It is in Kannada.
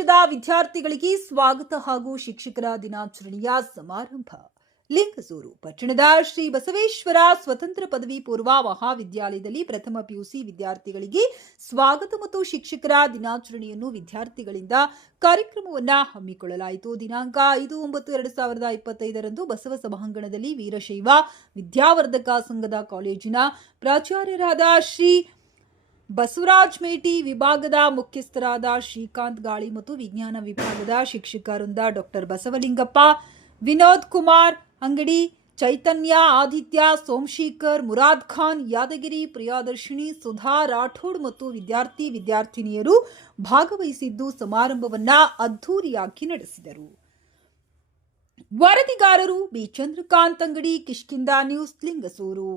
ವರ್ಷದ ವಿದ್ಯಾರ್ಥಿಗಳಿಗೆ ಸ್ವಾಗತ ಹಾಗೂ ಶಿಕ್ಷಕರ ದಿನಾಚರಣೆಯ ಸಮಾರಂಭ. ಲಿಂಗಸೂರು ಪಟ್ಟಣದ ಶ್ರೀ ಬಸವೇಶ್ವರ ಸ್ವತಂತ್ರ ಪದವಿ ಪೂರ್ವ ಮಹಾವಿದ್ಯಾಲಯದಲ್ಲಿ ಪ್ರಥಮ ಪಿಯುಸಿ ವಿದ್ಯಾರ್ಥಿಗಳಿಗೆ ಸ್ವಾಗತ ಮತ್ತು ಶಿಕ್ಷಕರ ದಿನಾಚರಣೆಯನ್ನು ವಿದ್ಯಾರ್ಥಿಗಳಿಂದ ಕಾರ್ಯಕ್ರಮವನ್ನು ಹಮ್ಮಿಕೊಳ್ಳಲಾಯಿತು. ದಿನಾಂಕ 5/9/2025 ಬಸವ ಸಭಾಂಗಣದಲ್ಲಿ ವೀರಶೈವ ವಿದ್ಯಾವರ್ಧಕ ಸಂಘದ ಕಾಲೇಜಿನ ಪ್ರಾಚಾರ್ಯರಾದ ಶ್ರೀ ಬಸವರಾಜ್ ಮೇಟಿ, ವಿಭಾಗದ ಮುಖ್ಯಸ್ಥರಾದ ಶ್ರೀಕಾಂತ್ ಗಾಳಿ ಮತ್ತು ವಿಜ್ಞಾನ ವಿಭಾಗದ ಶಿಕ್ಷಕರಿಂದ ಡಾಕ್ಟರ್ ಬಸವಲಿಂಗಪ್ಪ, ವಿನೋದ್ ಕುಮಾರ್ ಅಂಗಡಿ, ಚೈತನ್ಯ, ಆದಿತ್ಯ, ಸೋಮಶೇಖರ್, ಮುರಾದ್ ಖಾನ್, ಯಾದಗಿರಿ, ಪ್ರಿಯದರ್ಶಿನಿ, ಸುಧಾ ರಾಠೋಡ್ ಮತ್ತು ವಿದ್ಯಾರ್ಥಿನಿಯರು ಭಾಗವಹಿಸಿದ್ದು ಸಮಾರಂಭವನ್ನ ಅದ್ಧೂರಿಯಾಗಿ ನಡೆಸಿದರು. ವರದಿಗಾರರು ಬಿ ಚಂದ್ರಕಾಂತ್ ಅಂಗಡಿ, ಕಿಷ್ಕಿಂಧ ನ್ಯೂಸ್, ಲಿಂಗಸೂರು.